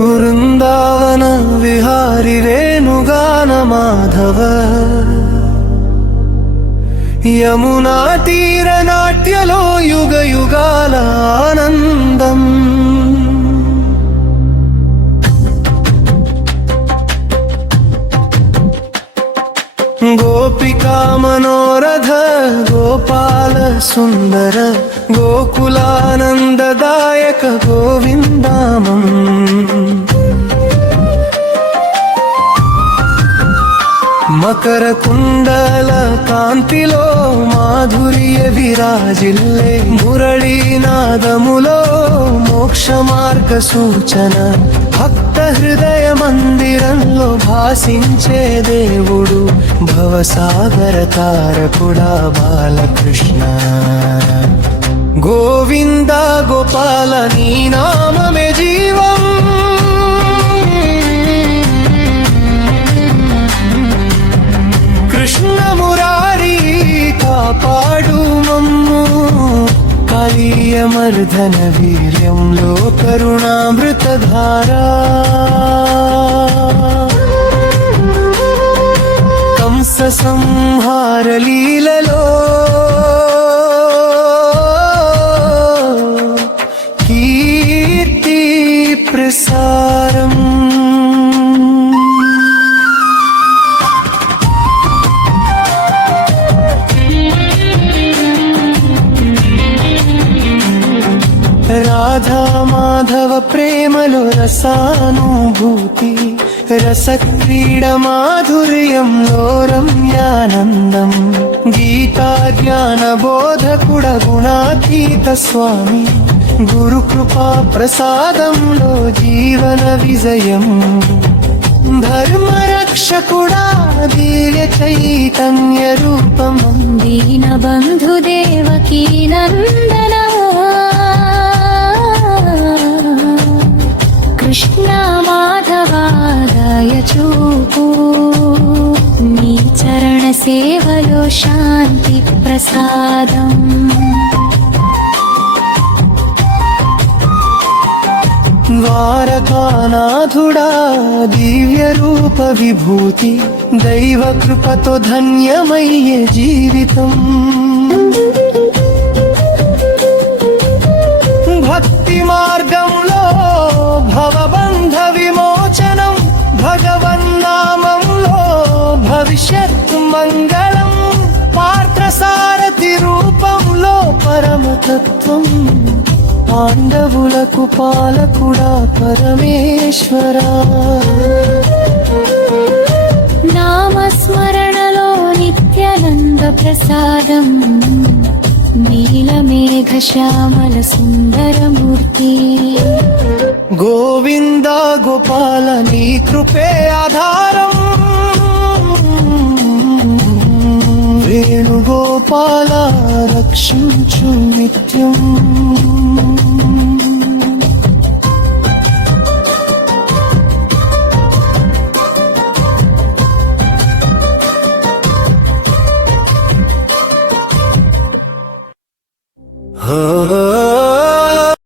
వృందావన విహారి వేణుగాన మాధవ యమునా తీర నాట్యలో యుగ యుగాల ఆనందం గోపికా మనోరథ గోపాల సుందర గోకులానందదాయక గోవిందామం మకర కుండల కాంతిలో మాధుర్య విరాజిల్లే మురళీనాదములో మోక్ష మార్గ సూచన భక్త హృదయ మందిరంలో భాసించే దేవుడు భవసాగర తారకుడా బాలకృష్ణ గోవింద గోపాల నీ నామమే జీవం కృష్ణ మురారి కాపాడు మమ్ము కలియమర్ధన వీర్యంలో కరుణామృతధారా కంస సంహార లీలలో కీర్తి ప్రసారం రాధా మాధవ ప్రేమలో రసానుభూతి రసక్రీడ మాధుర్యంలో రమ్యానందం గీతా జ్ఞాన బోధకుడ గుణాతీత స్వామి గురు కృపా ప్రసాదంలో జీవన విజయం ధర్మ రక్షకుడా దివ్య చైతన్య రూపం దీన బంధు దేవకీ నందన కృష్ణ మాధవాదయ చూపు నీ చరణ సేవలో శాంతి ప్రసాదం ద్వారకానాథుడా దివ్య రూప విభూతి దైవ కృపతో ధన్యమయ్యే జీవితం భక్తి మార్గంలో భవబంధ విమోచనం భగవన్నామంలో భవిష్యత్ మంగళం పార్థసారథి రూపంలో పరమతత్వం పాండవులకు పాలకుడా పరమేశ్వరా నామస్మరణలో నిత్యానంద ప్రసాదం నీలమేఘ శ్యామల సుందరమూర్తి గోవింద గోపాల నీ కృపే ఆధారం వేణుగోపాల రక్షించు నిత్యం Oh